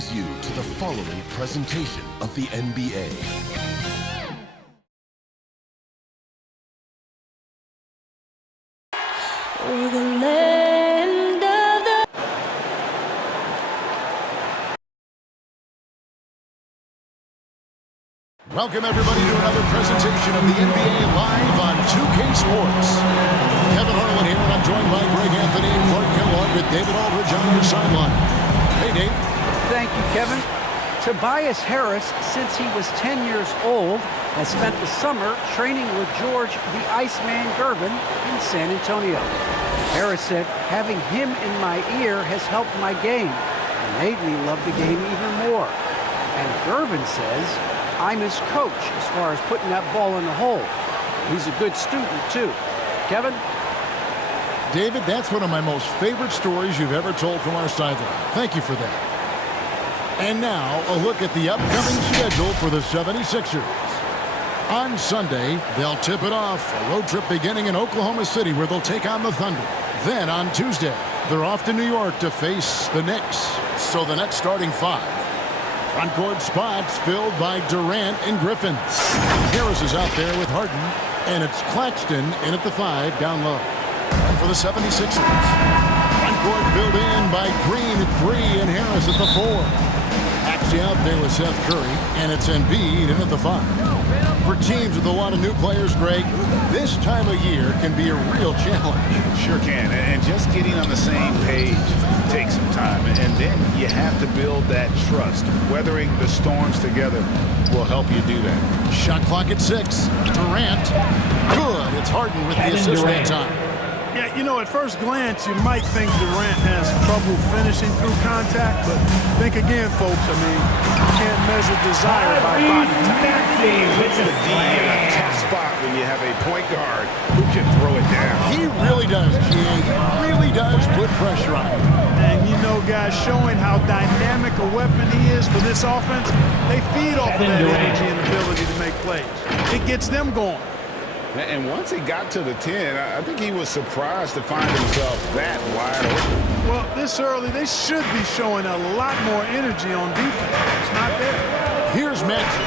welcomes you to the following presentation of the NBA. We're the land of the... Welcome everybody to another presentation of the NBA live on 2K Sports. Kevin Harlan here, and I'm joined by Greg Anthony and Clark Kellogg with David Aldridge on our sideline. Hey, Dave. Thank you, Kevin. Tobias Harris, since he was 10 years old, has spent the summer training with George the Iceman Gervin in San Antonio. Harris said, having him in my ear has helped my game and made me love the game even more. And Gervin says, I'm his coach as far as putting that ball in the hole. He's a good student, too. Kevin? David, that's one of my most favorite stories you've ever told from our sideline. Thank you for that. And now, a look at the upcoming schedule for the 76ers. On Sunday, they'll tip it off. A road trip beginning in Oklahoma City where they'll take on the Thunder. Then on Tuesday, they're off to New York to face the Knicks. So the Nets starting five. Front court spots filled by Durant and Griffin. Harris is out there with Harden, and it's Claxton in at the 5 down low. And for the 76ers, front court filled in by Green at 3 and Harris at the 4. Actually out there with Seth Curry, and it's Embiid in at the 5. For teams with a lot of new players, Greg, this time of year can be a real challenge. Sure can, and just getting on the same page takes some time, and then you have to build that trust. Weathering the storms together will help you do that. Shot clock at 6. Durant, good. It's Harden with the assist that time. Yeah, you know, at first glance, you might think Durant has trouble finishing through contact, but think again, folks. I mean, you can't measure desire by body type. Puts the D in a tough spot when you have a point guard who can throw it down. He really does, G.A. He really does put pressure on him. And, you know, guys, showing how dynamic a weapon he is for this offense, they feed off of that energy and ability to make plays. It gets them going. And once he got to the 10, I think he was surprised to find himself that wide open. Well, this early, they should be showing a lot more energy on defense. It's not there. Here's Maxey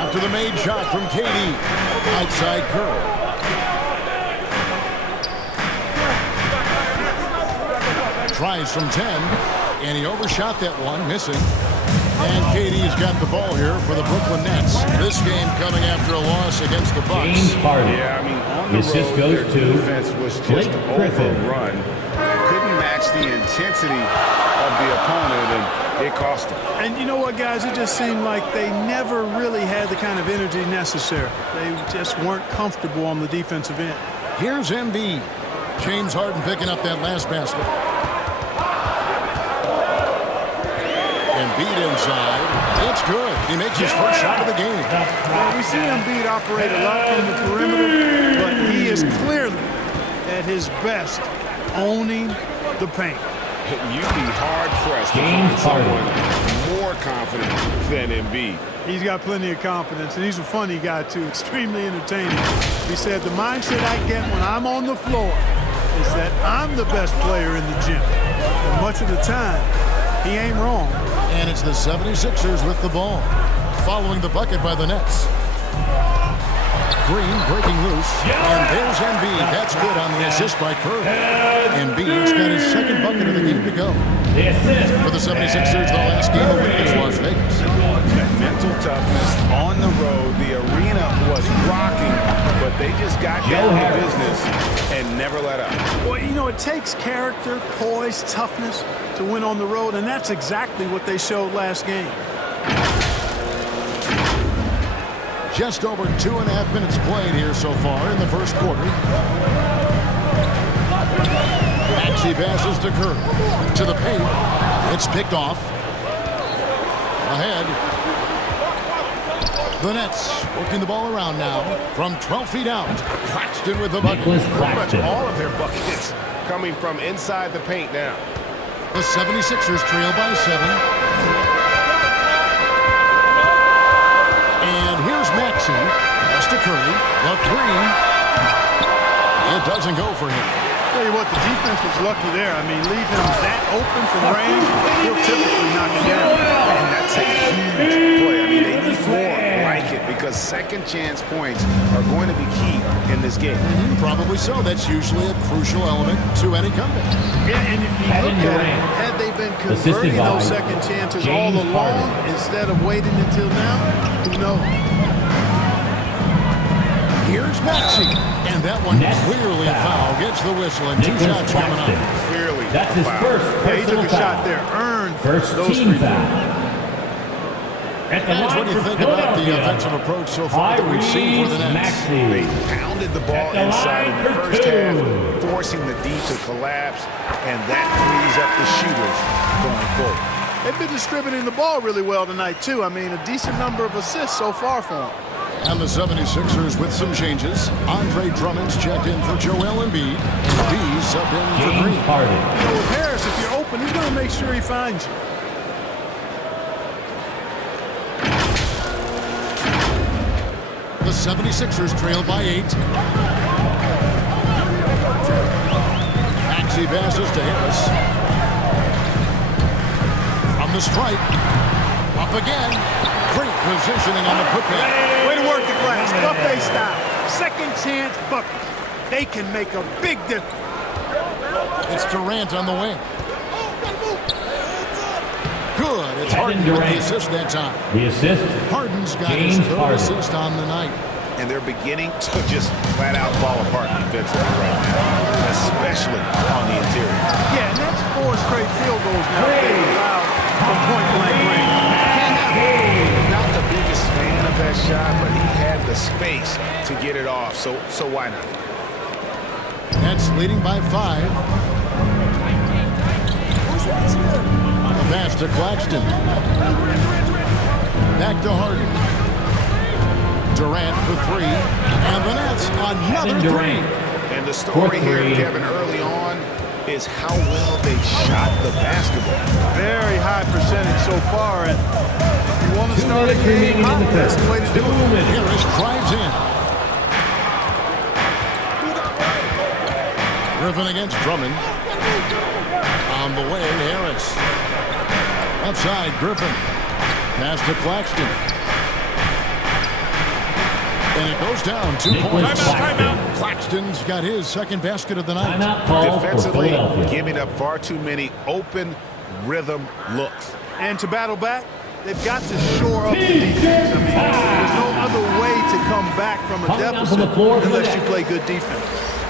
after the made shot from KD. Outside Curry. Tries from 10, and he overshot that one, missing. And KD's got the ball here for the Brooklyn Nets. This game coming after a loss against the Bucks. Yeah, I mean, on the road, their defense was just overrun. Couldn't match the intensity of the opponent, and it cost them. And you know what, guys? It just seemed like they never really had the kind of energy necessary. They just weren't comfortable on the defensive end. Here's Embiid. James Harden picking up that last basket. Embiid inside. It's good. He makes his first shot of the game. Well, we see Embiid operate a lot from the perimeter, but he is clearly at his best owning the paint. You'd be hard-pressed to find someone more confident than Embiid. He's got plenty of confidence, and he's a funny guy, too. Extremely entertaining. He said, the mindset I get when I'm on the floor is that I'm the best player in the gym. And much of the time, he ain't wrong. And it's the 76ers with the ball. Following the bucket by the Nets. Green breaking loose. And there's Embiid. That's good on the assist by Curry. Embiid's got his second bucket of the game to go. For the 76ers, the last game of the week is Las Vegas. Mental toughness on the road. The arena was rocking, but they just got down to business and never let up. Well, you know, it takes character, poise, toughness to win on the road, and that's exactly what they showed last game. Just over 2.5 minutes played here so far in the first quarter. Maxey passes to Curry. To the paint. It's picked off. Ahead. The Nets working the ball around now from 12 feet out. Claxton with the bucket. Pretty much all of their buckets coming from inside the paint now. The 76ers trail by 7. And here's Maxey. Pass to Curry. The 3. It doesn't go for him. Tell you what, the defense was lucky there. I mean, leave him that open from range, he'll typically knock it down. because second chance points are going to be key in this game. Probably so. That's usually a crucial element to any comeback. Yeah, and if you Kevin look at Durant. it, had they been Assisted converting by those second chances James all along Harden. instead of waiting until now, who knows? Here's Maxey. And that one Next clearly a foul. foul. Gets the whistle and 2 Nicholas shots coming Claxton. up. Clearly That's a his foul. first Yeah, he took personal a foul. shot there, earned First those team 3 foul. points. At the Guys, line what do you for think about the Philadelphia, offensive approach so far that we've seen for the Tyrese Nets? They Maxey. pounded the ball At the inside in line the for first half, 2. forcing the D to collapse, and that frees up the shooters going forward. They've been distributing the ball really well tonight, too. I mean, a decent number of assists so far for them. And the 76ers with some changes. Andre Drummond's checked in for Joel Embiid. And B subbed in for James Green. Harden. You know, with Harris, if you're open, he's going to make sure he finds you. The 76ers trail by 8. Maxey passes to Harris. From the stripe. Up again. Great positioning on the putback. Way to work the glass. Buffet style. Second chance bucket. They can make a big difference. It's Durant on the wing. Good. It's Kevin Harden with the Durant. assist that time. The assist. Harden's got James his third Harden. assist on the night. And they're beginning to just flat out fall apart defensively right now, especially on the interior. Yeah, and that's 4 straight field goals now being allowed from point-blank range. Not the biggest fan of that shot, but he had the space to get it off, so why not? Nets leading by 5. A pass to Claxton. Back to Harden. Durant for 3. And the Nets another Kevin 3. Durant. And the story For here, three. Kevin, early on is how well they shot the basketball. Very high percentage so far, and if you want to 2 start a minutes remaining game in the hot, that's first. the way to 2 do it. minutes. Harris drives in. Griffin against Drummond. On the way, Harris. Outside, Griffin. Pass to Claxton. And it goes down 2 Nicholas points. Claxton. Claxton's got his second basket of the night. Timeout call for Defensively, Philadelphia. giving up far too many open rhythm looks. And to battle back, they've got to shore up the defense. I mean, there's no other way to come back from a Coming out deficit from the floor for the unless you Nets. play good defense.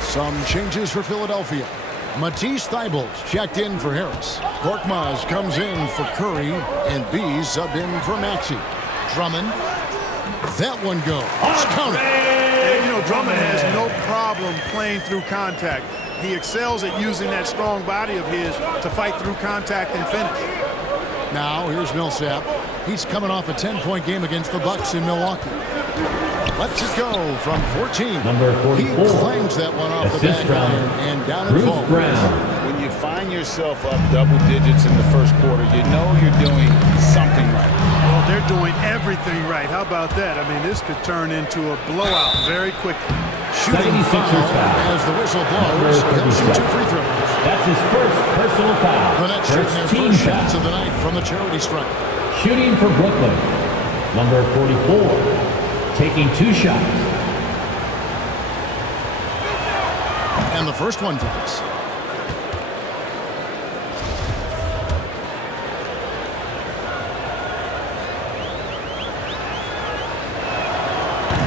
Some changes for Philadelphia. Matisse Thybulle checked in for Harris. Korkmaz comes in for Curry. And B subbed in for Maxey. Drummond. That one goes. Count it. And, you know, Drummond has no problem playing through contact. He excels at using that strong body of his to fight through contact and finish. Now, here's Millsap. He's coming off a 10-point game against the Bucks in Milwaukee. Lets it go from 14. Number 44. He clangs that one off the Assist back iron from and down it Bruce falls. Brown. When you find yourself up double digits in the first quarter, you know you're doing something right. Well, they're doing everything right. How about that? I mean, this could turn into a blowout very quickly. Shooting 76ers foul foul. as the whistle blows. He'll shoot 2 free throws. That's his first personal foul. The Nets shooting their First team first shots foul. of the night from the charity stripe. Shooting for Brooklyn. Number 44. Taking 2 shots. And the first one drops.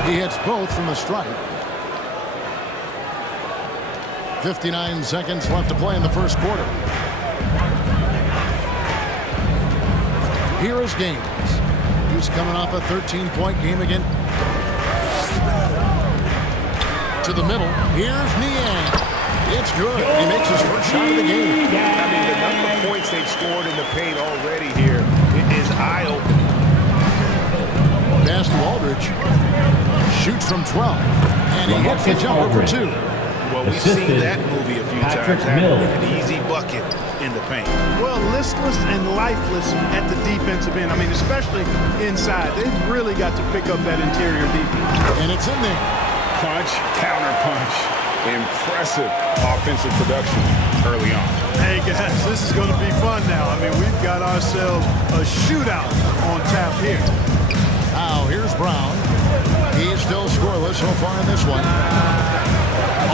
He hits both from the stripe. 59 seconds left to play in the first quarter. Here is Gaines. He's coming off a 13-point game again. To the middle. Here's Niang. It's good. He makes his first shot of the game. I mean, the number of points they've scored in the paint already here is eye-opening. Pass to Aldridge. Shoots from 12. And he hits the jumper for 2. Well, we've Assisted seen that movie a few Patrick times. Having Mills. an easy bucket in the paint. Well, listless and lifeless at the defensive end. I mean, especially inside. They've really got to pick up that interior defense. And it's in there. Punch, counter punch. Impressive offensive production early on. Hey, guys, this is going to be fun now. I mean, we've got ourselves a shootout on tap here. Now, here's Brown. He's still scoreless so far in this one.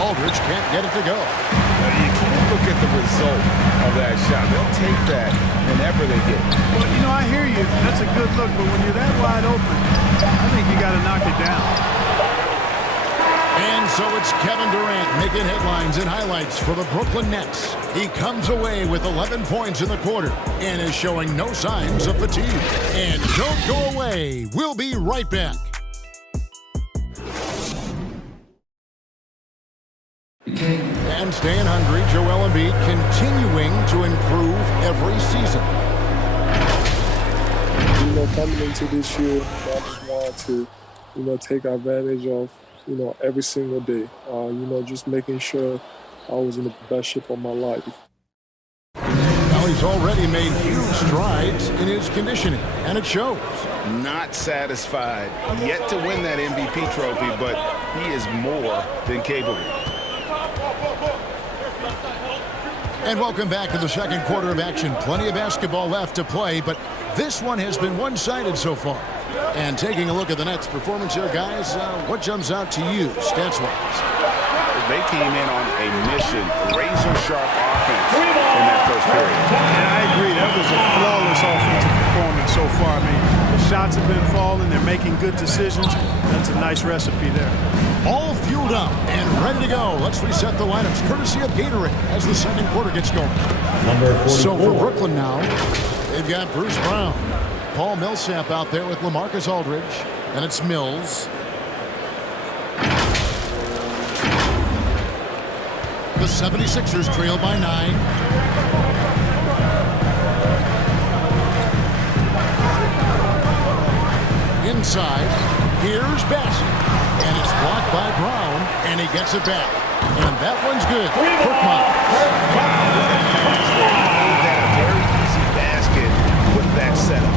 Aldridge can't get it to go. Now, you can't look at the result of that shot. They'll take that whenever they get it. Well, you know, I hear you. That's a good look, but when you're that wide open, I think you got to knock it down. And so it's Kevin Durant making headlines and highlights for the Brooklyn Nets. He comes away with 11 points in the quarter and is showing no signs of fatigue. And don't go away. We'll be right back. And staying hungry, Joel Embiid continuing to improve every season. You know, coming into this year, I just wanted to, you know, take advantage of, you know, every single day. You know, just making sure I was in the best shape of my life. Well, he's already made huge strides in his conditioning, and it shows. Not satisfied yet to win that MVP trophy, but he is more than capable. And welcome back to the second quarter of action. Plenty of basketball left to play, but this one has been one-sided so far. And taking a look at the Nets' performance here, guys, what jumps out to you, stats-wise? They came in on a mission, razor-sharp offense in that first period. And I agree, that was a flawless offensive performance so far. I mean, the shots have been falling, they're making good decisions. That's a nice recipe there. All fueled up and ready to go. Let's reset the lineups, courtesy of Gatorade, as the second quarter gets going. Number 44. So for Brooklyn now, they've got Bruce Brown, Paul Millsap out there with LaMarcus Aldridge, and it's Mills. The 76ers trail by 9. Inside, here's Bassett. And it's blocked by Brown, and he gets it back. And that one's good. Kirkman. Made that a very easy basket with that setup.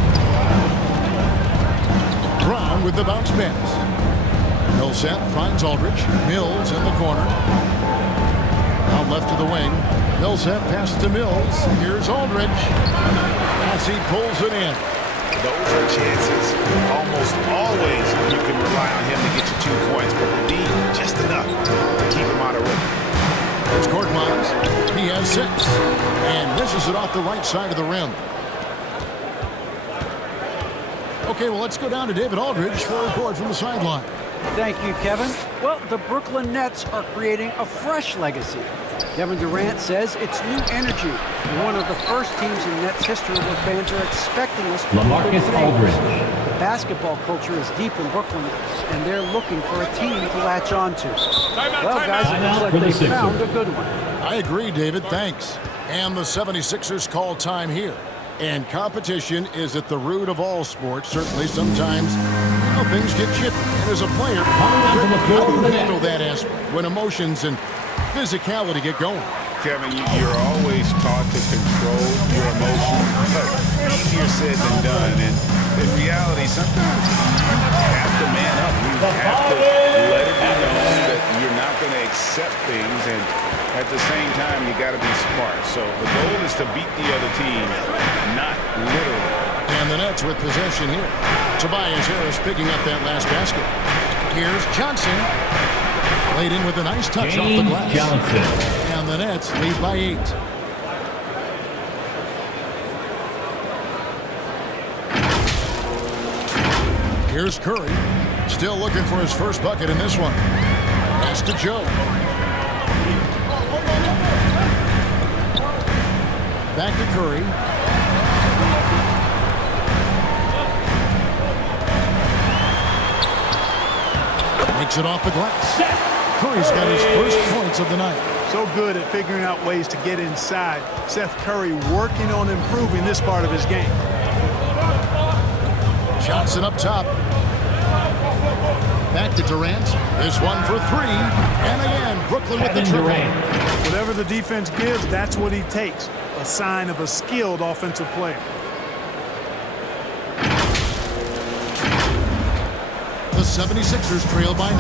Brown with the bounce pass. Millsap finds Aldridge. Mills in the corner. Out left to the wing. Millsap passes to Mills. Here's Aldridge. As he pulls it in. Those are chances. Almost always you can rely on him to get you 2 points, but indeed just enough to keep him out of rhythm. There's Korkmaz. He has 6. And misses it off the right side of the rim. Okay, well, let's go down to David Aldridge for a report from the sideline. Thank you, Kevin. Well, the Brooklyn Nets are creating a fresh legacy. Kevin Durant says it's new energy. We're one of the first teams in Nets history where fans are expecting us to do good LaMarcus things. Aldridge. The basketball culture is deep in Brooklyn, and they're looking for a team to latch on to. Well, guys, it looks like they found a good one. I agree, David. Thanks. And the 76ers call time here. And competition is at the root of all sports. Certainly, sometimes things get chippy. And as a player, how do you handle that aspect when emotions and physicality get going? Kevin, you're always taught to control your emotions, but easier said than done. And in reality, sometimes you have to man up. You have to let it be known that you're not going to accept things, and at the same time, you got to be smart. So the goal is to beat the other team, not literally. And the Nets with possession here. Tobias Harris picking up that last basket. Here's Johnson. Laid in with a nice touch off the glass. Johnson. And the Nets lead by 8. Here's Curry. Still looking for his first bucket in this one. Pass to Joe. Back to Curry. Makes it off the glass. Curry's got his first points of the night. So good at figuring out ways to get inside. Seth Curry working on improving this part of his game. Johnson up top. Back to Durant. This one for 3. And again, Brooklyn with the triple. Whatever the defense gives, that's what he takes. A sign of a skilled offensive player. The 76ers trail by 9.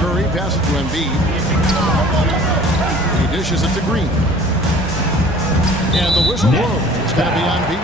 Curry passes to Embiid. He dishes it to Green. And the whistle blows. It's going to be on Embiid.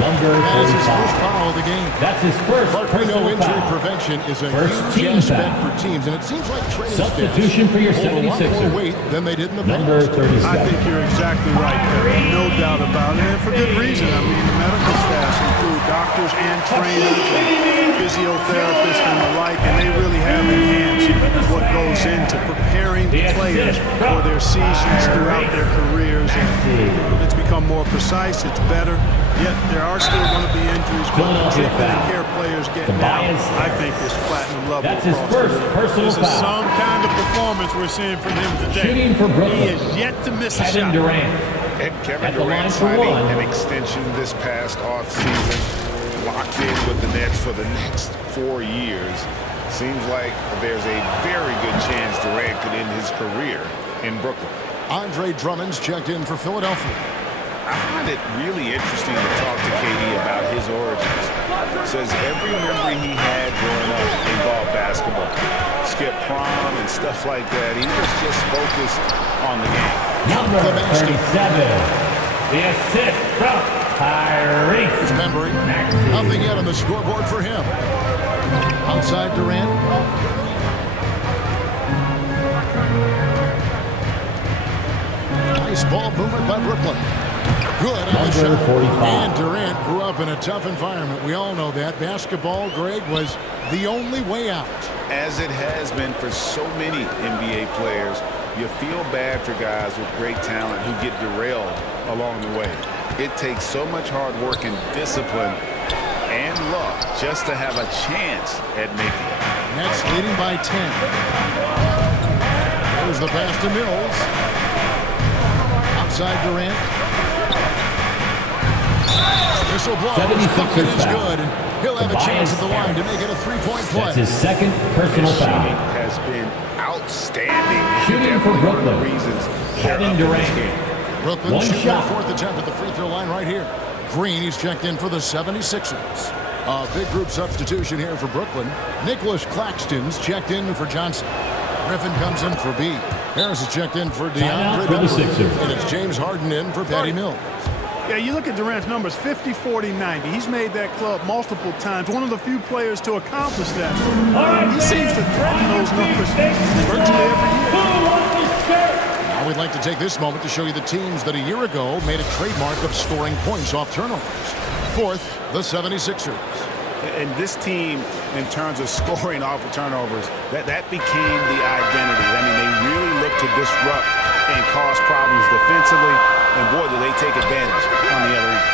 Number That's his first 45. foul of the game. That's his first But we know personal injury foul. prevention is a First huge team aspect foul. for teams, and it seems like training Substitution staffs for your hold a lot 76er. more weight than they did in the Number past. 37. I think you're exactly right, Kevin. No doubt about it, and for good reason. I mean, the medical staffs include doctors and trainers and physiotherapists and the like, and they really have enhanced what goes into preparing players for their seasons throughout their careers. And it's become more precise, it's better, yet there are still going to be injuries, but the Philadelphia treatment and foul. care players get now, Tobias I think, is platinum level. That's his across first the league. personal This is foul. some kind of performance we're seeing from him today. Shooting for Brooklyn. He is yet to miss a Kevin shot. Durant. And Kevin At the line Durant for signing one. an extension this past offseason, locked in with the Nets for the next 4 years. Seems like there's a very good chance Durant could end his career in Brooklyn. Andre Drummond's checked in for Philadelphia. I find it really interesting to talk to KD about his origins. Says every memory he had growing up involved basketball. Skip prom and stuff like that. He was just focused on the game. Number The basket. 37. The assist from Tyrese Bembry. Maxey. Nothing yet on the scoreboard for him. Outside Durant. Nice ball movement by Brooklyn. Good on the Number shot. 45. And Durant grew up in a tough environment. We all know that. Basketball, Greg, was the only way out. As it has been for so many NBA players, you feel bad for guys with great talent who get derailed along the way. It takes so much hard work and discipline and luck just to have a chance at making it. Nets leading by 10. There's the pass to Mills. Outside Durant. Whistle blows. 76ers Bucket is foul. good. And he'll have a chance at the line to make it a three-point play. That's his second personal His shooting foul. has been outstanding. Shooting for Definitely one of the Brooklyn. reasons they're Kevin up in this Durant. game. Brooklyn One shooting their shot. fourth attempt at the free throw line right here. Green, he's checked in for the 76ers. A big group substitution here for Brooklyn. Nicholas Claxton's checked in for Johnson. Griffin comes in for B. Harris is checked in for Timeout DeAndre for the Bembry. Sixers. And it's James Harden in for Patty Mills. Yeah, you look at Durant's numbers, 50, 40, 90. He's made that club multiple times. One of the few players to accomplish that. He seems to threaten those numbers virtually every year. Now we'd like to take this moment to show you the teams that a year ago made a trademark of scoring points off turnovers. Fourth, the 76ers. And this team, in terms of scoring off of turnovers, that became the identity. I mean, they really look to disrupt and cause problems defensively. And boy, do they take advantage on the other end.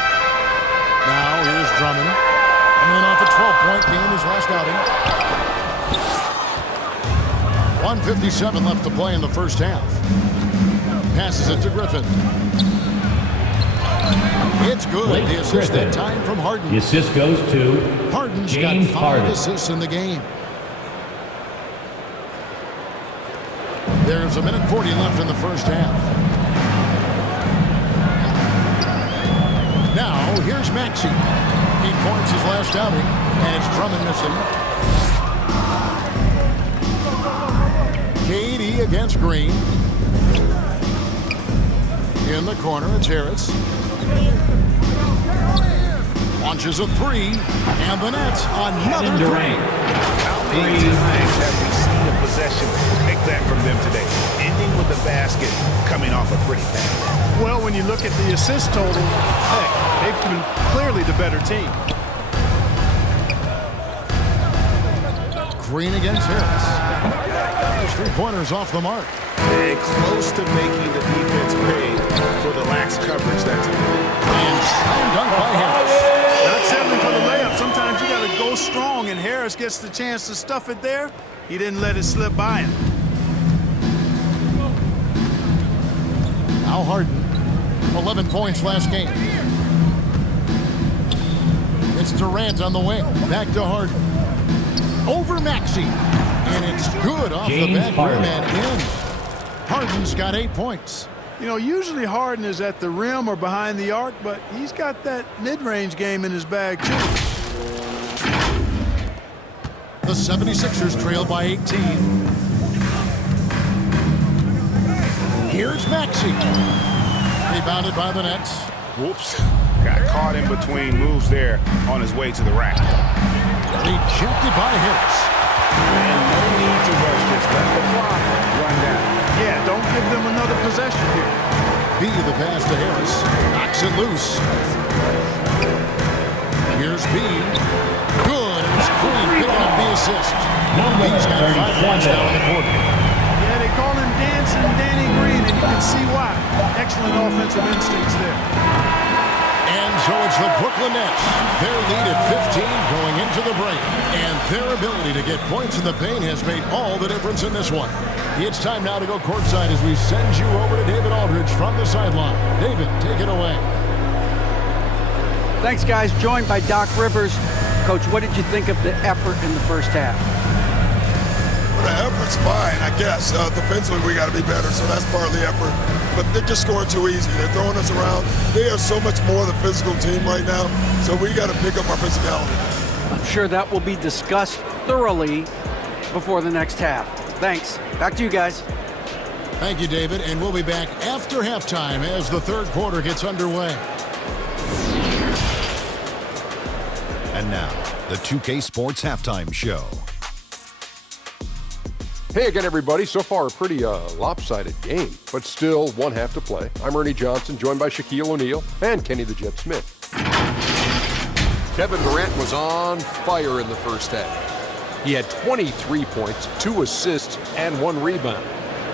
Now here's Drummond. Coming in off a 12-point game his last outing. 1:57 left to play in the first half. Passes it to Griffin. It's good. Blake The assist Griffin. that time from Harden. The assist goes to Harden's James got 5 Harden. assists in the game. There's 1:40 left in the first half. Now, here's Maxey. 8 points his last outing, and it's Drummond missing. KD against Green. In the corner, it's Harris. Launches a three, and the Nets another Kevin three. Durant. How many times have we seen a possession like that from them today? Ending with the basket, coming off a pretty bad. Well, when you look at the assist total, heck, they've been clearly the better team. Green against Harris. His three-pointers off the mark. And close to making the defense pay for the lax coverage that time. And slam dunk by Harris. Not settling for the layup. Sometimes you got to go strong, and Harris gets the chance to stuff it there. He didn't let it slip by him. Now Harden, 11 points last game. It's Durant on the wing. Back to Harden. Over Maxey. And it's good off James the back rim Harden. and in. Harden's got 8 points. You know, usually Harden is at the rim or behind the arc, but he's got that mid-range game in his bag, too. The 76ers trail by 18. Here's Maxey. Rebounded by the Nets. Whoops. Got caught in between moves there on his way to the rack. Rejected by Harris. And no need to rush this. Let the clock run down. Yeah, don't give them another possession here. B, the pass to Harris. Knocks it loose. Here's B. Good. And it's Green picking up the assist. B's got 5 points now in the quarter. Yeah, they call him Dancing Danny Green, and you can see why. Excellent offensive instincts there. And so it's the Brooklyn Nets. Their lead at 15 going into the break. And their ability to get points in the paint has made all the difference in this one. It's time now to go courtside as we send you over to David Aldridge from the sideline. David, take it away. Thanks, guys. Joined by Doc Rivers. Coach, what did you think of the effort in the first half? Well, the effort's fine, I guess. Defensively, we got to be better, so that's part of the effort. But they're just scoring too easy. They're throwing us around. They are so much more the physical team right now, so we got to pick up our physicality. I'm sure that will be discussed thoroughly before the next half. Thanks. Back to you guys. Thank you, David. And we'll be back after halftime as the third quarter gets underway. And now, the 2K Sports Halftime Show. Hey again, everybody. So far, a pretty lopsided game, but still one half to play. I'm Ernie Johnson, joined by Shaquille O'Neal and Kenny the Jet Smith. Kevin Durant was on fire in the first half. He had 23 points, 2 assists, and 1 rebound.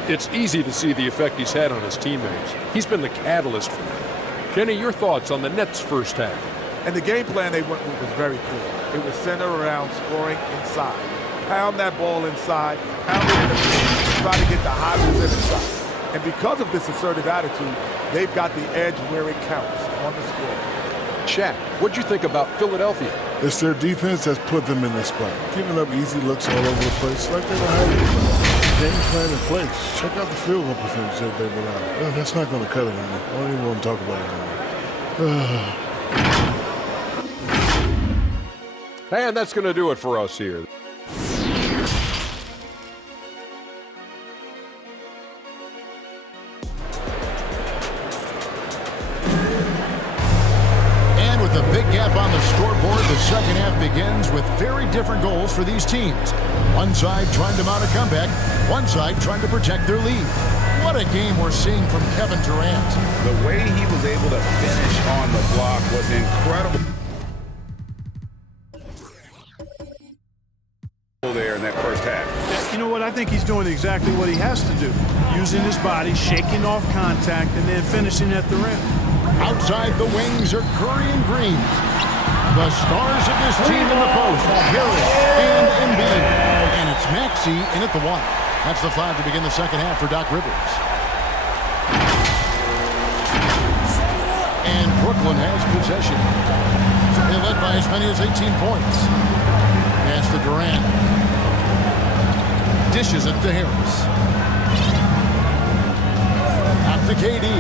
It's easy to see the effect he's had on his teammates. He's been the catalyst for them. Kenny, your thoughts on the Nets' first half? And the game plan they went with was very clear. It was centered around scoring inside. Pound that ball inside, pound it in the paint, try to get the high percent inside. And because of this assertive attitude, they've got the edge where it counts on the score. Shaq, what'd you think about Philadelphia? It's their defense that's put them in this spot. Giving up easy looks all over the place. Like they don't have a game plan in place. Check out the field goal percentage that they've been out. That's not going to cut it anymore. I don't even want to talk about it anymore. And that's going to do it for us here. And with a big gap on the scoreboard, the second half begins with very different goals for these teams. One side trying to mount a comeback, one side trying to protect their lead. What a game we're seeing from Kevin Durant. The way he was able to finish on the block was incredible. There in that first half. You know what? I think he's doing exactly what he has to do. Using his body, shaking off contact, and then finishing at the rim. Outside the wings are Curry and Green. The stars of this team in the post, Harris and Embiid. And it's Maxey in at the 1. That's the 5 to begin the second half for Doc Rivers. And Brooklyn has possession. They led by as many as 18 points. Pass to Durant. Dishes it to Harris. Out to KD.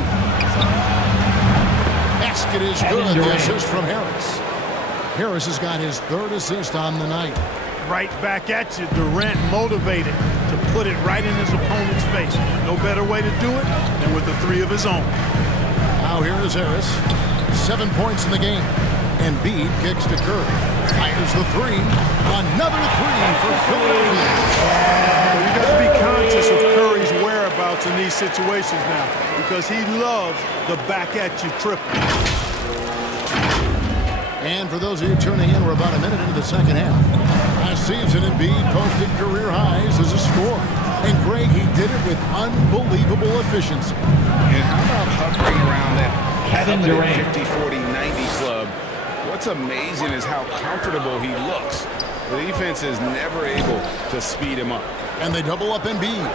Basket is good. The assist from Harris. Harris has got his 3rd assist on the night. Right back at you. Durant motivated to put it right in his opponent's face. No better way to do it than with the 3 of his own. Now here is Harris. 7 points in the game. Embiid kicks to Curry. Fires the 3. Another 3 for Philadelphia. You got to be conscious of Curry's whereabouts in these situations now, because he loves the back-at-you triple. And for those of you tuning in, we're about a minute into the second half. Last season, Embiid posted career highs as a scorer. And Greg, he did it with unbelievable efficiency. And how about hovering around that 50, 40, 90 club? What's amazing is how comfortable he looks. The defense is never able to speed him up. And they double up Embiid.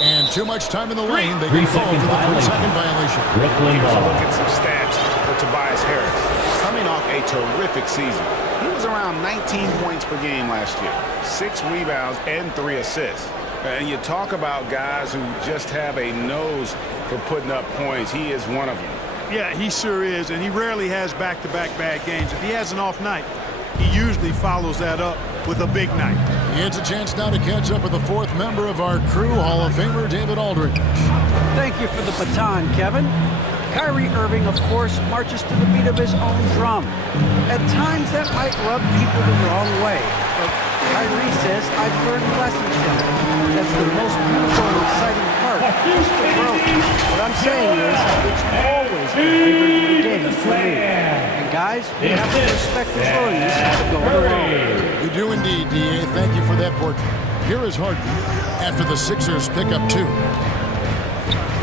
And too much time in the lane. They get called for the 3-second violation. Here's a look at some stats for Tobias Harris. Coming off a terrific season. He was around 19 points per game last year. 6 rebounds and 3 assists. And you talk about guys who just have a nose for putting up points. He is one of them. Yeah, he sure is, and he rarely has back-to-back bad games. If he has an off night, he usually follows that up with a big night. He gets a chance now to catch up with the 4th member of our crew, Hall of Famer David Aldridge. Thank you for the baton, Kevin. Kyrie Irving, of course, marches to the beat of his own drum. At times, that might rub people the wrong way. But Kyrie says, I've learned lessons from it. That's the most beautiful and exciting part. Just the growth. What I'm saying is, it's always been bigger than the game for me. And guys, we have to respect the willingness to go along. You do indeed, D.A. Thank you for that portrait. Here is Harden after the Sixers pick up 2.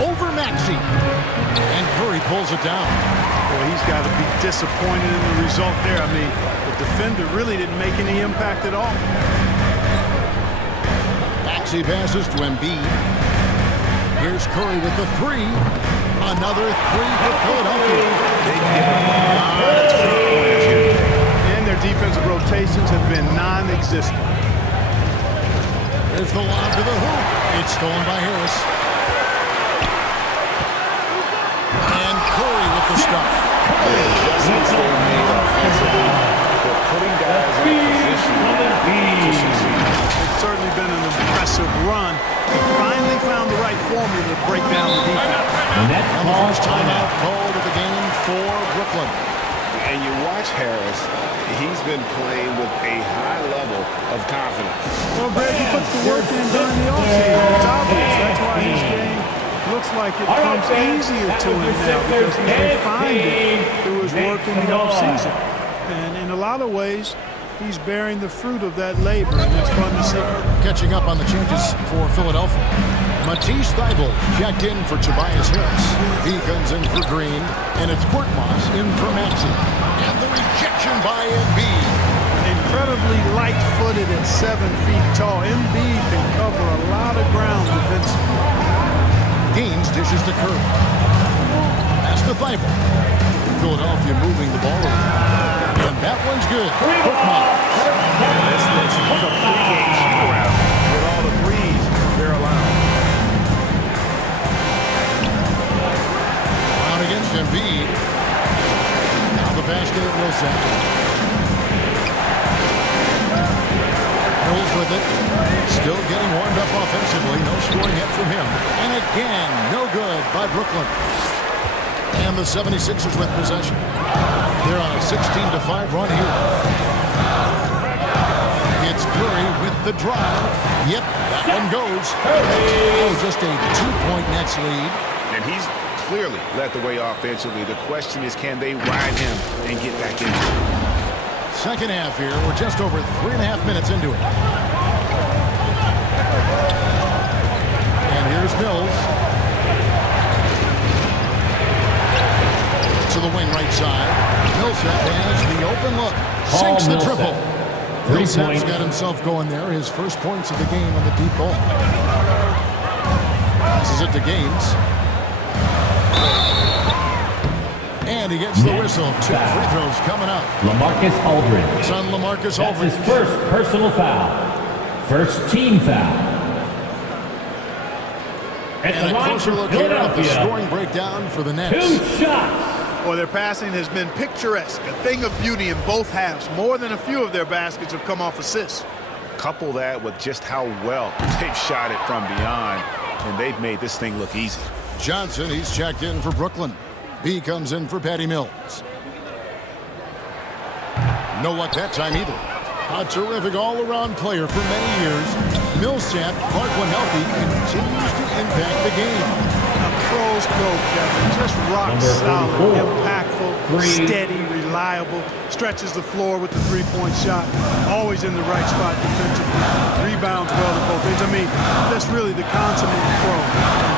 Over Maxey. And Curry pulls it down. Well, he's got to be disappointed in the result there. I mean, the defender really didn't make any impact at all. Maxey passes to Embiid. Here's Curry with the 3. Another 3 for Philadelphia. They've given a lot of 3-pointers here today. And their defensive rotations have been non-existent. There's the lob to the hoop. It's stolen by Harris. And Curry with the stop. Adjustments they made offensively. They're putting guys in position to succeed. It's certainly been an impressive run. They finally found the right formula to break down the defense. And the first timeout called of the game for Brooklyn. And you watch Harris, he's been playing with a high level of confidence. Well, Greg, he puts the work in during the offseason. It's obvious. That's why his game looks like it comes easier to him now because he's refined it through his work in the offseason. And in a lot of ways, he's bearing the fruit of that labor, and it's fun to see. Catching up on the changes for Philadelphia. Matisse Thybulle checked in for Tobias Harris. He comes in for Green, and it's Korkmaz in for Maxey. And the rejection by Embiid. Incredibly light-footed at 7 feet tall. Embiid can cover a lot of ground defensively. Haynes dishes to Curry. Pass to Thybulle. Philadelphia moving the ball around. And that one's good. Korkmaz. This looks like a pregame shoot-around with all the threes they're allowing. Out against Embiid. Now the pass to Millsap. Mills with it. Still getting warmed up offensively. No scoring hit from him. And again, no good by Brooklyn. And the 76ers with possession. They're on a 16-5 run here. It's Curry with the drive. Yep, that one goes. Oh, just a 2-point Nets lead. And he's clearly led the way offensively. The question is, can they ride him and get back into it? Second half here. We're just over 3.5 minutes into it. And here's Mills. To the wing right side. Millsap has the open look. Sinks the triple. Millsap's got himself going there. His first points of the game on the deep ball. Passes it to Gaines. And he gets the whistle. 2 free throws coming up. LaMarcus Aldridge. It's on LaMarcus That's Aldridge. his first personal foul. First team foul. And a closer look here at the scoring breakdown for the Nets. 2 shots. Well, their passing has been picturesque, a thing of beauty in both halves. More than a few of their baskets have come off assists. Couple that with just how well they've shot it from beyond, and they've made this thing look easy. Johnson, he's checked in for Brooklyn. B comes in for Patty Mills. No luck that time either. A terrific all-around player for many years. Millsap, Clark when healthy, continues to impact the game. A pros pro, Kevin. Just rock solid, impactful, steady, reliable. Stretches the floor with the three-point shot. Always in the right spot defensively. Rebounds well to both ends. I mean, that's really the consummate pro.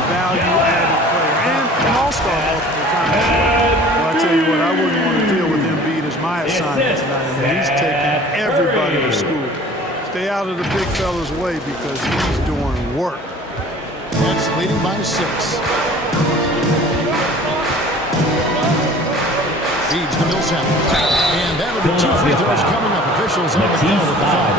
Value-added player. And an all-star multiple times. Well, I tell you what, I wouldn't want to deal with Embiid as my assignment tonight. I mean, he's taking everybody to school. Stay out of the big fella's way because he's doing work. Nets leading by 6. Feeds to Millsap. And that'll be 2 free throws coming up. Officials on the field with the foul.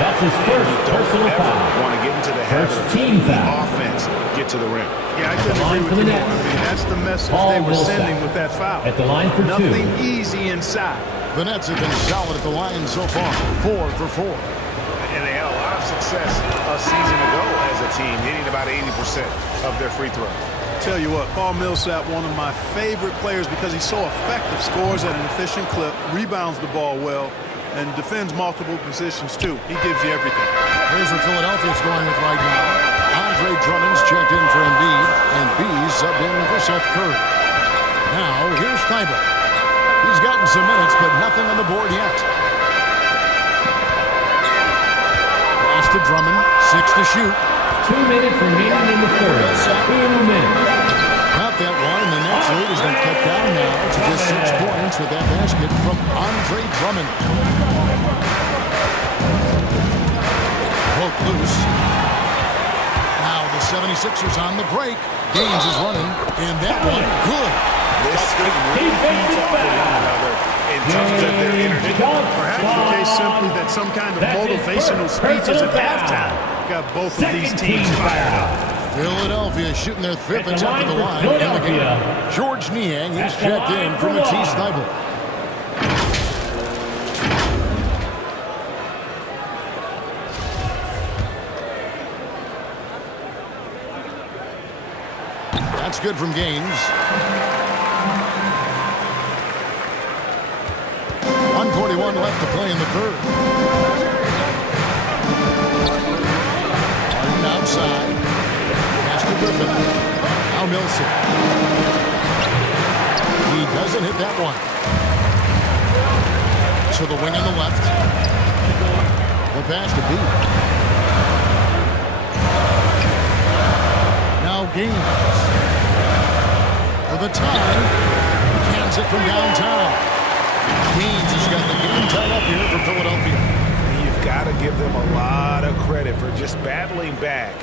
That's his first personal foul. Want to get into the habit of team the foul. offense get to the rim. Yeah, I couldn't agree with you more. I mean, that's the message they were sending with that foul. At the line for 2. Nothing easy inside. The Nets have been solid at the line so far. 4 for 4. And they had a lot of success a season ago as a team, hitting about 80% of their free throws. Tell you what, Paul Millsap, one of my favorite players because he's so effective, scores at an efficient clip, rebounds the ball well, and defends multiple positions too. He gives you everything. Here's what Philadelphia's going with right now. Andre Drummond's checked in for Embiid, and B's subbed in for Seth Curry. Now, here's Thibault. He's gotten some minutes, but nothing on the board yet. Pass to Drummond, 6 to shoot. 2 minutes remaining in the third. 2 minutes. Got that one, and the Nets lead has been cut down now to just 6 points with that basket from Andre Drummond. Broke loose. Now the 76ers on the break. Gaines is running, and that one, good. This team really feeds off of one another in terms of their energy. Perhaps the case simply that some kind of motivational speeches at halftime got both of these teams fired up. Philadelphia shooting their 5th attempt at the line in the game. George Niang is checked in for Matisse Thybulle. That's good from Gaines. 141 left to play in the third. Harden outside. Pass to Griffin. Now Millsap. He doesn't hit that one. To the wing on the left. The pass to Bede. Now Gaines. For the tie. Cans it from downtown. Gaines has got the game tied up here for Philadelphia. And you've got to give them a lot of credit for just battling back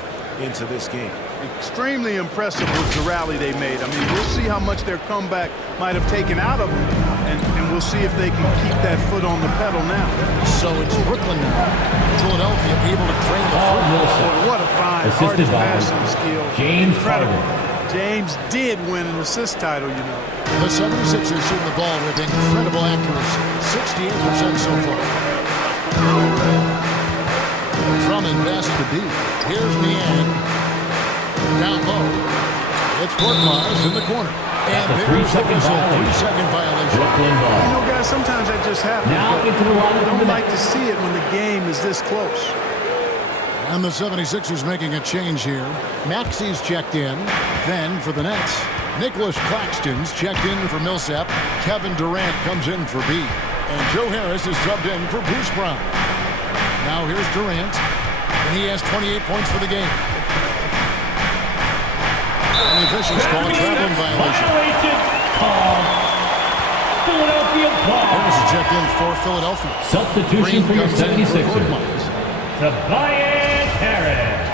into this game. Extremely impressive was the rally they made. I mean, we'll see how much their comeback might have taken out of them, and we'll see if they can keep that foot on the pedal now. So it's Brooklyn now. Philadelphia able to train the foot. Boy, what a fine, hard passing skill. James Incredible. Harden. James did win an assist title, you know. The 76ers shooting the ball with incredible accuracy. 68% so far. Drummond passes to Bede. Here's Niang. Down low. It's Korkmaz in the corner. And there's the whistle. 3-second violation. You know, guys, sometimes that just happens. Now into the line. I don't like to see it when the game is this close. And the 76ers making a change here. Maxi's checked in. Then for the Nets, Nicholas Claxton's checked in for Millsap. Kevin Durant comes in for Bede. And Joe Harris is subbed in for Bruce Brown. Now here's Durant. And he has 28 points for the game. And the officials call a traveling violation. Philadelphia ball. Harris is checked in for Philadelphia. Substitution for your 76ers. Tobias Harris.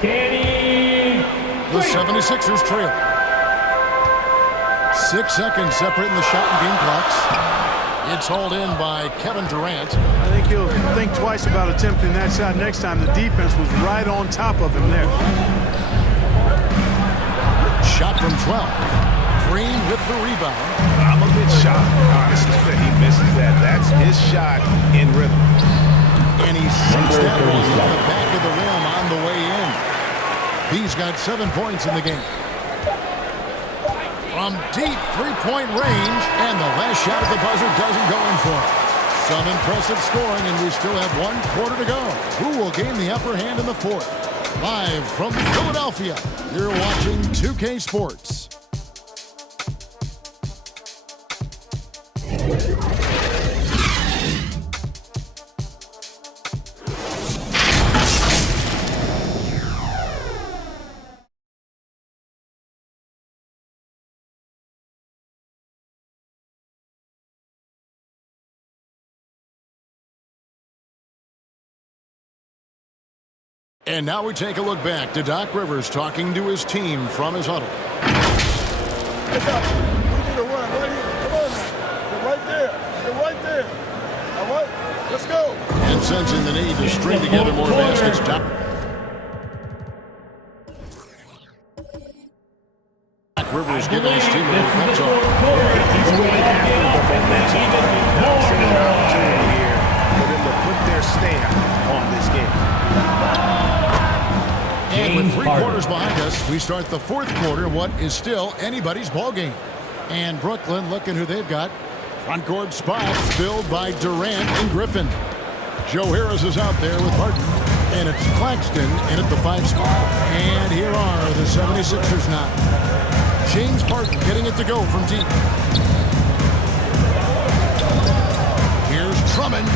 Danny. The 76ers trail. 6 seconds separating the shot and game clocks. It's hauled in by Kevin Durant. I think he'll think twice about attempting that shot next time. The defense was right on top of him there. Shot from 12. Green with the rebound. I'm a bit shocked, honestly, that he misses that. That's his shot in rhythm. And he sinks that one in the back of the rim on the way in. He's got 7 points in the game. From deep three-point range, and the last shot at the buzzer doesn't go in for him. Some impressive scoring, and we still have 1 quarter to go. Who will gain the upper hand in the fourth? Live from Philadelphia, you're watching 2K Sports. And now we take a look back to Doc Rivers talking to his team from his huddle. Hey, Doc, we need to run right here. Come on now. You're right there. You're right there. All right, let's go. And sensing the need to string together more baskets, Doc Rivers giving his team a little pep talk. He's going after the momentum. Doc's an opportunity here for them to put their stamp on this game. And with Three quarters behind us. We start the fourth quarter, what is still anybody's ball game. And Brooklyn, looking who they've got. Front court spots filled by Durant and Griffin. Joe Harris is out there with Harden. And it's Claxton in at the 5 spot. And here are the 76ers now. James Harden getting it to go from deep. Here's Drummond.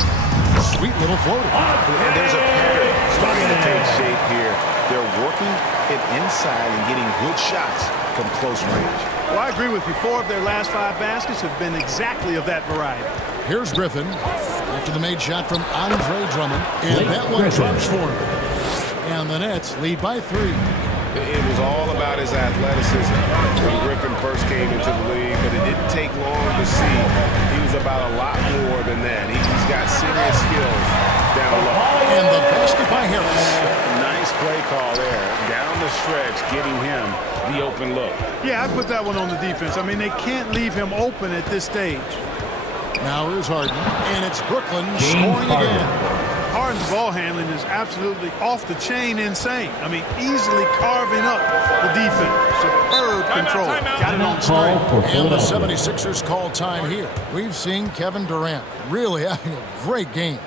Sweet little floater. And there's a pattern starting to take shape here. They're working it inside and getting good shots from close range. Well, I agree with you. 4 of their last 5 baskets have been exactly of that variety. Here's Griffin after the made shot from Andre Drummond. And that one drops for him. And the Nets lead by 3. It was all about his athleticism when Griffin first came into the league, but it didn't take long to see he was about a lot more than that. He's got serious skills down low. And the basket by Harris. Nice play call there. Down the stretch, getting him the open look. Yeah, I put that one on the defense. I mean, they can't leave him open at this stage. Now here's Harden, and it's Brooklyn scoring again. Harden's ball handling is absolutely off the chain insane. I mean, easily carving up the defense. Superb control. Got it on straight. And the 76ers call time here. We've seen Kevin Durant really having a great game.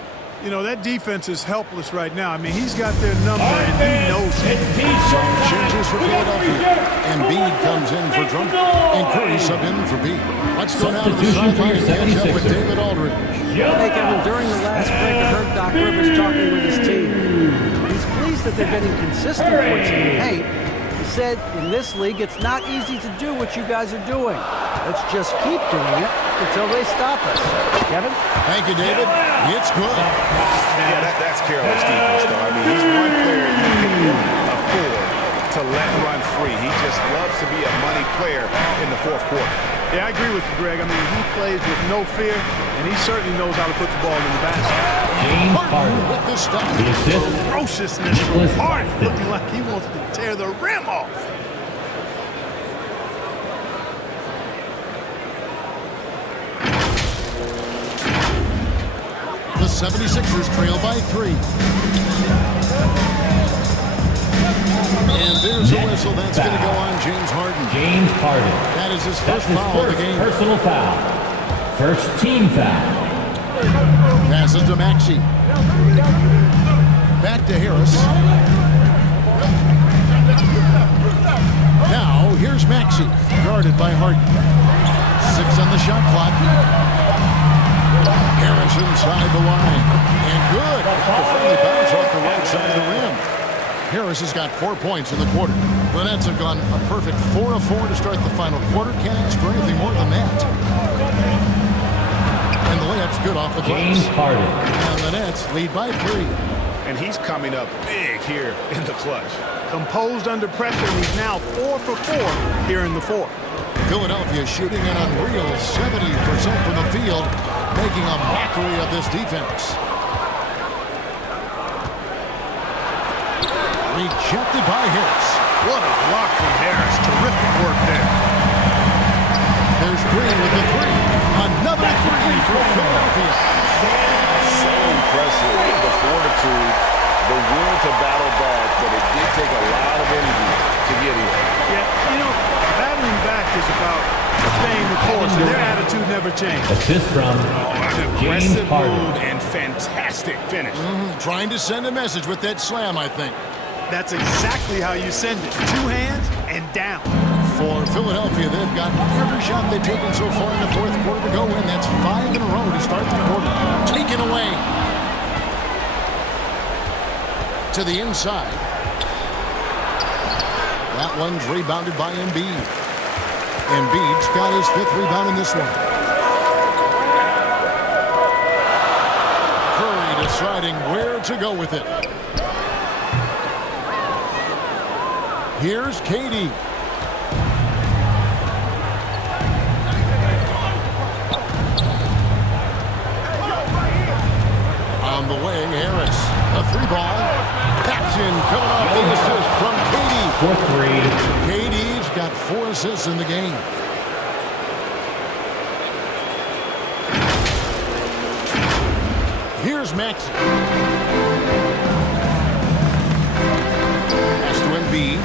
You know, that defense is helpless right now. I mean, he's got their number, and he knows it. Some changes for Philadelphia. Embiid comes in for Drummond, and Curry sub in for B. Let's go down to the sideline and catch up with David Aldridge. Hey, Kevin, during the last break, I heard Doc Rivers talking with his team. He's pleased that they're getting consistent points in the paint. He said, in this league, it's not easy to do what you guys are doing. Let's just keep doing it until they stop us. Kevin? Thank you, David. It's good. Yeah, that's careless defense, though. I mean, he's one player you can afford to let run free. He just loves to be a money player in the fourth quarter. Yeah, I agree with you, Greg. I mean, he plays with no fear, and he certainly knows how to put the ball in the basket. Harden with the stuff. Ferociousness from Harden, looking like he wants to tear the rim off. The 76ers trail by 3. And there's a whistle that's going to go on James Harden. James Harden. That is his first foul of the game. Personal foul. First team foul. Passes to Maxey. Back to Harris. Now, here's Maxey, guarded by Harden. 6 on the shot clock. Harris inside the line. And good. The friendly bounce off the right side of the rim. Harris has got 4 points in the quarter. The Nets have gone a perfect 4 of 4 to start the final quarter. Can't ask for anything more than that. And the layup's good off the glass. James Harden. And the Nets lead by 3. And he's coming up big here in the clutch. Composed under pressure, and he's now 4 for 4 here in the fourth. Philadelphia shooting an unreal 70% from the field, making a mockery of this defense. Rejected by Harris. What a block from Harris. Terrific work there. There's Green with the 3. Another 3 for Philadelphia. So impressive. The fortitude, the will to battle back, but it did take a lot of energy to get here. Yeah, you know, battling back is about staying the course, and their attitude never changed. Assist from James Aggressive Harden. move and fantastic finish. Trying to send a message with that slam, I think. That's exactly how you send it. 2 hands and down. For Philadelphia, they've got every shot they've taken so far in the fourth quarter to go in. That's 5 in a row to start the quarter. Taken away. To the inside. That one's rebounded by Embiid. Embiid's got his 5th rebound in this one. Curry deciding where to go with it. Here's KD. On the way, Harris. A 3-ball. That's in. Coming off the assist from KD. 4-3. KD's got 4 assists in the game. Here's Maxey. Pass to him Embiid.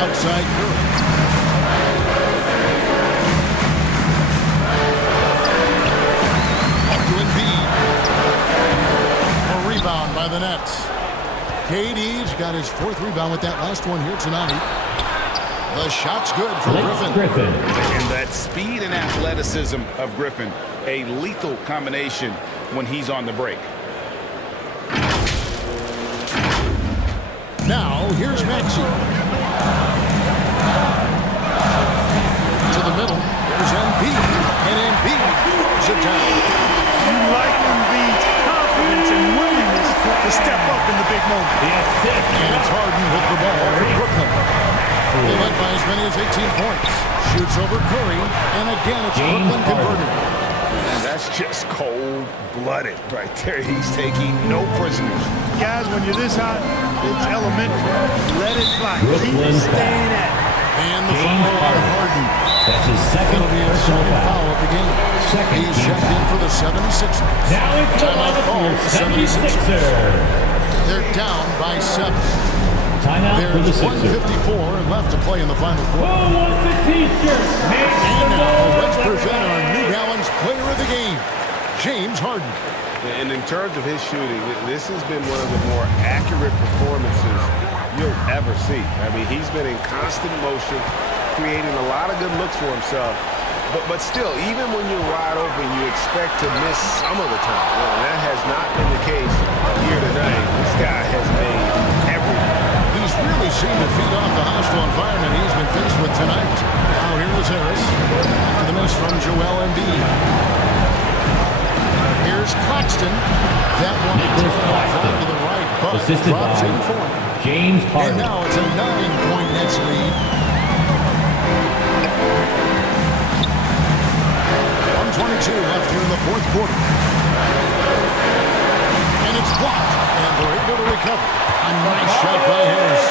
Outside Curry. Up to Embiid. A rebound by the Nets. KD's got his 4th rebound with that last one here tonight. The shot's good for Griffin. And that speed and athleticism of Griffin, a lethal combination when he's on the break. Now, here's Maxey. To the middle. There's Embiid. And Embiid throws it down. You like Embiid's confidence and willingness to step up in the big moment. And it's Harden with the ball for Brooklyn. They led by as many as 18 points. Shoots over Curry. And again, it's Brooklyn converted. And that's just cold-blooded right there. He's taking no prisoners. Guys, when you're this hot, it's elementary. Let it fly. Brooklyn Keep staying at it. And the foul by Harden. That's his second personal foul of the game. He's checked in for the 76ers. Now it's timeout call for the 76ers. They're down by 7. Timeout for the There's Sixers. 1:54 left to play in the final quarter. Who wants a t-shirt? And now let's present our New Balance player of the game, James Harden. And in terms of his shooting, this has been one of the more accurate performances you'll ever see. I mean, he's been in constant motion, creating a lot of good looks for himself. But still, even when you're wide open, you expect to miss some of the time. Well, that has not been the case here tonight. This guy has made everything. He's really seemed to feed off the hostile environment he's been faced with tonight. Now here is Harris after the miss from Joel Embiid. Here's Claxton. That one to the right, but assisted drops by in for him. James Harden. And now it's a 9-point Nets lead. 1:22 left here in the 4th quarter. And it's blocked, and they're able to recover. A nice shot by Harris.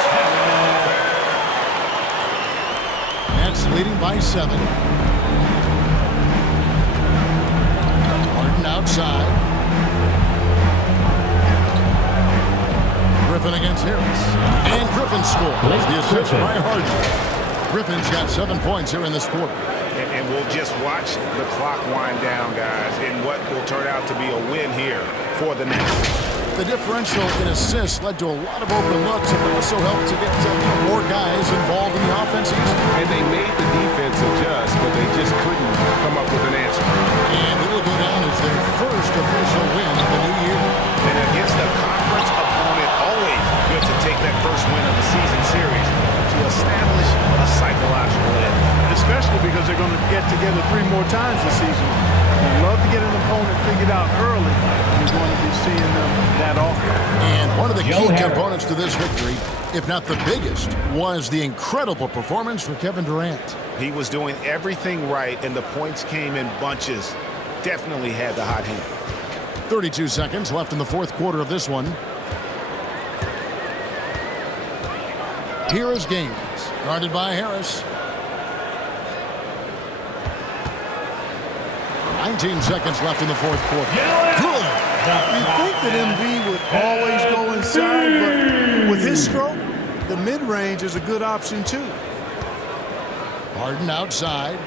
Nets leading by 7. Harden outside. Griffin against Harris. And Griffin scores. The assist by Harden. Griffin's got 7 points here in this quarter. And we'll just watch the clock wind down, guys, in what will turn out to be a win here for the Nets. The differential in assists led to a lot of open looks and also helped to get more guys involved in the offense. And they made the defense adjust, but they just couldn't come up with an answer. And it will go down as their first official win of the new year. And against a conference opponent, always good to take that first win of the season series to establish a psychological edge. Especially because they're going to get together 3 more times this season. I'd love to get an opponent figured out early. You're going to be seeing them that often. And one of the key components to this victory, if not the biggest, was the incredible performance from Kevin Durant. He was doing everything right, and the points came in bunches. Definitely had the hot hand. 32 seconds left in the 4th quarter of this one. Here is Gaines, guarded by Harris. 19 seconds left in the 4th quarter. Good. You think that Embiid would always go inside, but with his stroke, the mid-range is a good option too. Harden outside.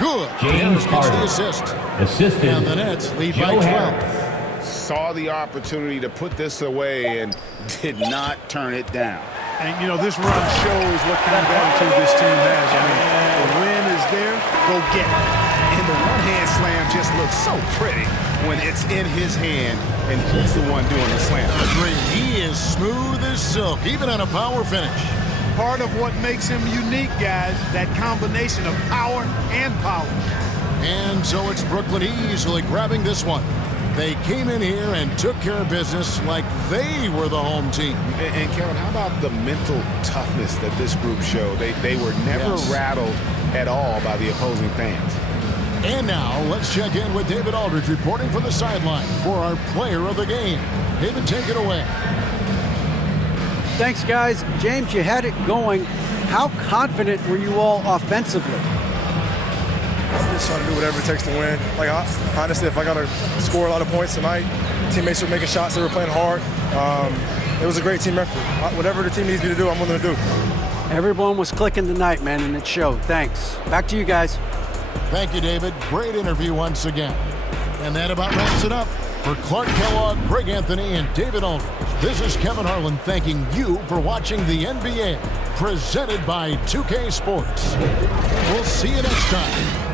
Good. James Harden gets Harden. the assist. Assisted. And the Nets lead by 12. Saw the opportunity to put this away and did not turn it down. And, you know, this run shows what kind of attitude this team has. I mean, the win is there, go get it. And the one-hand slam just looks so pretty when it's in his hand and he's the one doing the slam. Agreed. He is smooth as silk, even on a power finish. Part of what makes him unique, guys, that combination of power and polish. And so it's Brooklyn easily grabbing this one. They came in here and took care of business like they were the home team. And Kevin, how about the mental toughness that this group showed? They were never rattled at all by the opposing fans. And now let's check in with David Aldridge reporting from the sideline for our player of the game. David, take it away. Thanks, guys. James, you had it going. How confident were you all offensively? I'm just trying to do whatever it takes to win. Like, honestly, if I got to score a lot of points tonight, Teammates were making shots. They were playing hard. It was a great team effort. Whatever the team needs me to do, I'm willing to do. Everyone was clicking tonight, man, and it showed. Thanks. Back to you guys. Thank you, David. Great interview once again. And that about wraps it up. For Clark Kellogg, Greg Anthony, and David Aldridge, this is Kevin Harlan thanking you for watching the NBA, presented by 2K Sports. We'll see you next time.